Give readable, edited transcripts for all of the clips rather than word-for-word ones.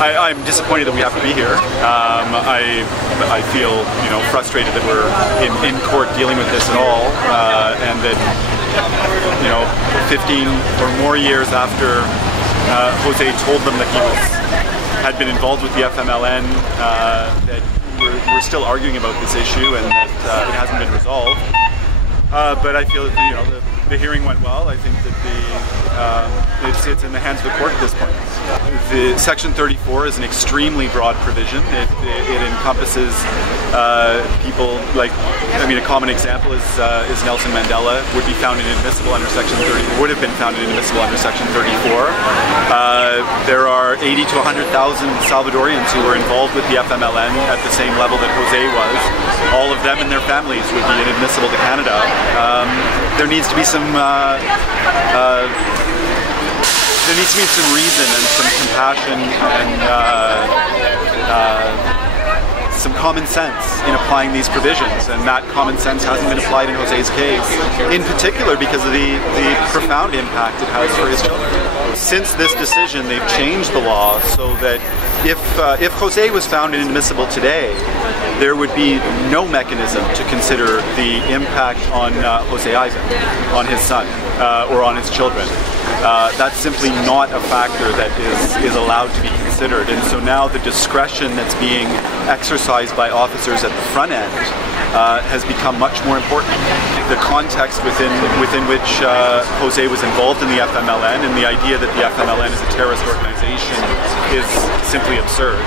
I'm disappointed that we have to be here. I feel, frustrated that we're in court dealing with this at all, and that, 15 or more years after Jose told them that he had been involved with the FMLN, that we're still arguing about this issue and that it hasn't been resolved. But I feel that the hearing went well. I think that it's in the hands of the court at this point. The Section 34 is an extremely broad provision. It encompasses people like, a common example is Nelson Mandela would be found inadmissible under Section 30. Would have been found inadmissible under Section 34. There are 80 to 100,000 Salvadorians who were involved with the FMLN at the same level that Jose was. All of them and their families would be inadmissible to Canada. There needs to be some reason and some compassion and some common sense in applying these provisions, and that common sense hasn't been applied in Jose's case, in particular because of the profound impact it has for his children. Since this decision, they've changed the law so that if Jose was found inadmissible today, there would be no mechanism to consider the impact on Jose Ivan, on his son, or on his children. That's simply not a factor that is allowed to be considered, and so now the discretion that's being exercised by officers at the front end has become much more important. The context within which Jose was involved in the FMLN, and the idea that the FMLN is a terrorist organization, is simply absurd.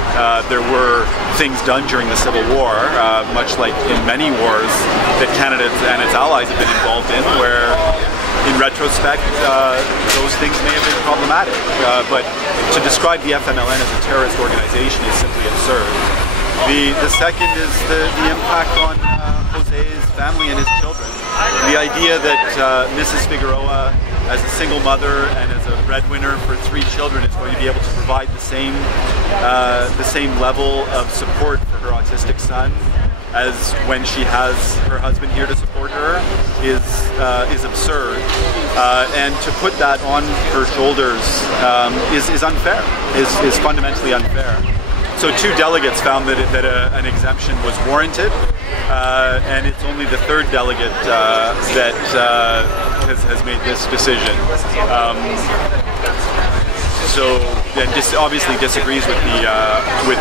There were things done during the Civil War, much like in many wars that Canada and its allies have been involved in, where in retrospect, those things may have been problematic, but to describe the FMLN as a terrorist organization is simply absurd. The second is the impact on Jose's family and his children. The idea that Mrs. Figueroa, as a single mother and as a breadwinner for 3 children, is going to be able to provide the same level of support for her autistic son as when she has her husband here to support her is absurd, and to put that on her shoulders is unfair, is fundamentally unfair. So 2 delegates found that an exemption was warranted, and it's only the 3rd delegate that has made this decision. So obviously disagrees with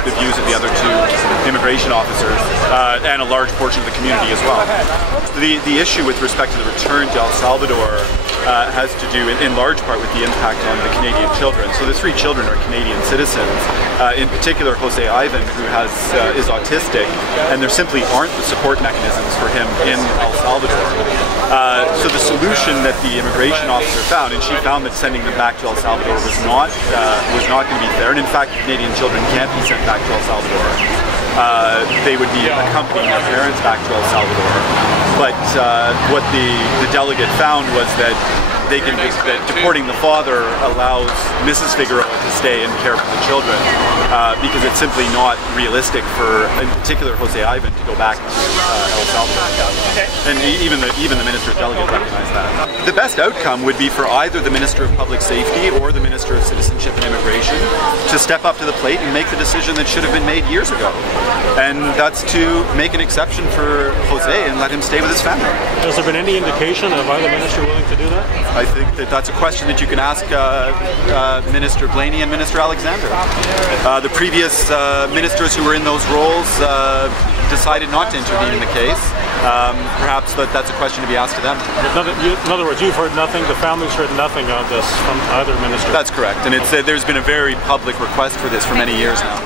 the views of the other 2 immigration officers, and a large portion of the community as well. The issue with respect to the return to El Salvador has to do in large part with the impact on the Canadian children. So the 3 children are Canadian citizens, in particular Jose Ivan, who is autistic, and there simply aren't the support mechanisms for him in El Salvador. So the solution that the immigration officer found, and she found that sending them back to El Salvador was not going to be fair, and in fact Canadian children can't be sent back to El Salvador. They would be accompanying their parents back to El Salvador. But what the delegate found was that that deporting the father allows Mrs. Figueroa to stay and care for the children, because it's simply not realistic for, in particular, Jose Ivan to go back to El Salvador. And even the Minister of Delegate recognized that. The best outcome would be for either the Minister of Public Safety or the Minister of Citizenship and Immigration to step up to the plate and make the decision that should have been made years ago. And that's to make an exception for Jose and let him stay with his family. Has there been any indication of either minister willing to do that? I think that's a question that you can ask Minister Blaney and Minister Alexander. The previous ministers who were in those roles decided not to intervene in the case. Perhaps that's a question to be asked to them. In other words, you've heard nothing, the family's heard nothing on this from either minister? That's correct, and there's been a very public request for this for many years now.